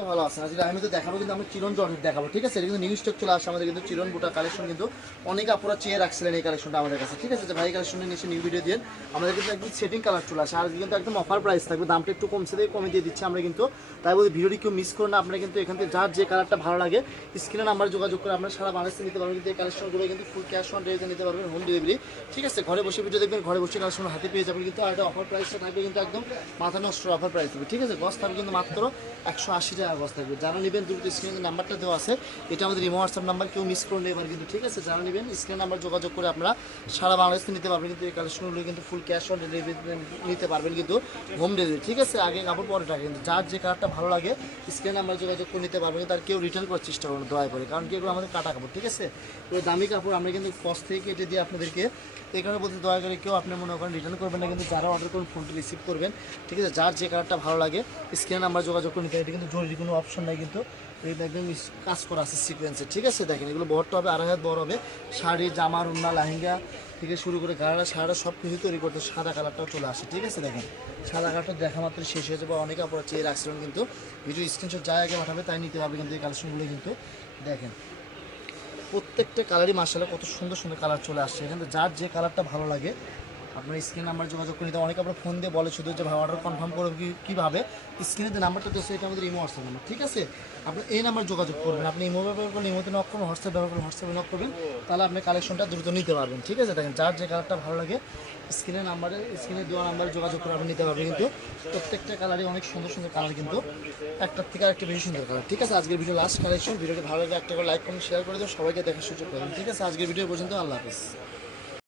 সবাই ভালো আছেন। আজকে আমি তো দেখাবো কিন্তু আমরা চিরন জর্জেট দেখাবো, ঠিক আছে? এটা কিন্তু নিউ স্টক চলে আসছে আমাদের কিন্তু চিরন বুটা কালেকশন, কিন্তু অনেক আপুরা চেয়ে রাখছিলেন এই কালেকশনটা আমাদের কাছে, ঠিক আছে? যে ভাই কালেকশনে নিচে নিউ ভিডিও দিয়ে আমাদের কিন্তু একদম সেটিং কালার চলে আসে, আর কিন্তু একদম অফার প্রাইস থাকবে, দামটা একটু কমছে দিয়ে কমে দিয়ে দিচ্ছি আমরা কিন্তু। তাই বলে ভিডিওটি কেউ মিস করে না, আপনারা কিন্তু এখান থেকে যার যে কালারটা ভালো লাগে স্ক্রিনে নাম্বার যোগাযোগ করে আপনারা সারা বাংলাদেশে নিতে পারবেন। কিন্তু এই কালেকশনগুলো কিন্তু ফুল ক্যাশ অন ডেলিভারি নিতে পারবেন, হোম ডেলিভারি, ঠিক আছে? ঘরে বসে ভিডিও দেখবেন, ঘরে বসে কালেকশন হাতে পেয়ে যাবেন কিন্তু। আর এটা অফার প্রাইসটা থাকবে কিন্তু একদম মাথা নষ্ট অফার প্রাইস থাকবে, ঠিক আছে? গজ থাকবে কিন্তু মাত্র 180 টাকা গজ থাকবে। যারা নেবেন দ্রুত স্ক্রিনে নাম্বারটা দেওয়া আছে, এটা আমাদের ইমো হোয়াটসঅ্যাপ নাম্বার, কেউ মিস করলে এবার কিন্তু, ঠিক আছে? যারা নেবেন স্ক্রিনে নাম্বার যোগাযোগ করে আপনারা সারা বাংলাদেশে নিতে পারবেন কিন্তু। এই কালেকশনগুলো কিন্তু ফুল ক্যাশ অন ডেলিভারি নিতে পারবেন কিন্তু, হোম ডেলিভারি, ঠিক আছে? আগে কাপড় পরে টাকা কিন্তু যার যে কালারটা ভালো লাগে স্ক্রিনে নাম্বার যোগাযোগ করে নিতে পারবেন। তার কেউ রিটার্ন করার চেষ্টা করবেন দয়া করে, কারণ কি এগুলো আমাদের কাটা কাপড়, ঠিক আছে? ওই দামি কাপড় আমরা কিন্তু কস্ট থেকে কেটে দিয়ে আপনাদেরকে, এই কারণে বলতে দয়া করে কেউ আপনি মনে করেন রিটার্ন করবেন না কিন্তু। যারা অর্ডার করুন ফোনটি রিসিভ করবেন, ঠিক আছে? যার যে কালারটা ভালো লাগে স্ক্রিনে নাম্বার যোগাযোগ করে নিতে। এটা কিন্তু জরুরি কোনো অপশন নাই কিন্তু, এটা একদম কাজ করা আছে সিকোয়েন্সের, ঠিক আছে? দেখেন এগুলো বড়টা হবে, 2.5 হাত বড় হবে। শাড়ি, জামা, ওড়না, লেহেঙ্গা থেকে শুরু করে গাড়া সারা সব কিছু তৈরি করতে সাদা কালারটাও চলে আসে, ঠিক আছে? দেখেন সাদা কালারটা দেখা মাত্র শেষ হয়ে যাবে, অনেকে আপনারা চেয়ে রাখছিলেন কিন্তু। ভিডিও স্ক্রিনশট যা আগে পাঠাবে তাই নিতে পারবে কিন্তু এই কালেকশনগুলো কিন্তু। দেখেন প্রত্যেকটা কালারই মার্শাল্লাহ কত সুন্দর সুন্দর কালার চলে আসছে। এখানে যার যে কালারটা ভালো লাগে আপনার স্ক্রিন নাম্বার যোগাযোগ করে নিতে। অনেকে আপনার ফোন দিয়ে বলে শুধু যে ভাই অর্ডার কনফার্ম করবে কীভাবে, স্ক্রিনে যে নাম্বারটা দিচ্ছে এটা আমাদের ইমো হোয়াটসঅ্যাপ নাম্বার, ঠিক আছে? আপনি এই নাম্বার যোগাযোগ করবেন, আপনি ইমো ব্যবহার করলে ইমোতে নক করবেন, হোয়াটসঅ্যাপ ব্যবহার করলে হোয়াটসঅ্যাপে নক করবেন, তাহলে আপনি কালেকশনটা দ্রুত নিতে পারবেন, ঠিক আছে? দেখেন যার যে কালারটা ভালো লাগে স্ক্রিনের নাম্বারে, স্ক্রিনে দেওয়া নাম্বারে যোগাযোগ করে আপনি নিতে পারবেন কিন্তু। প্রত্যেকটা কালারই অনেক সুন্দর সুন্দর কালার কিন্তু, একটার থেকে আরেকটা বেশি সুন্দর কালার, ঠিক আছে? আজকের ভিডিও লাস্ট কালেকশন। ভিডিওটি ভালো লাগে একটা করে লাইক কমেন্ট শেয়ার করে দেবেন, সবাইকে দেখার সুযোগ পাবেন, ঠিক আছে? আজকের ভিডিও পর্যন্ত, আল্লাহ হাফিজ।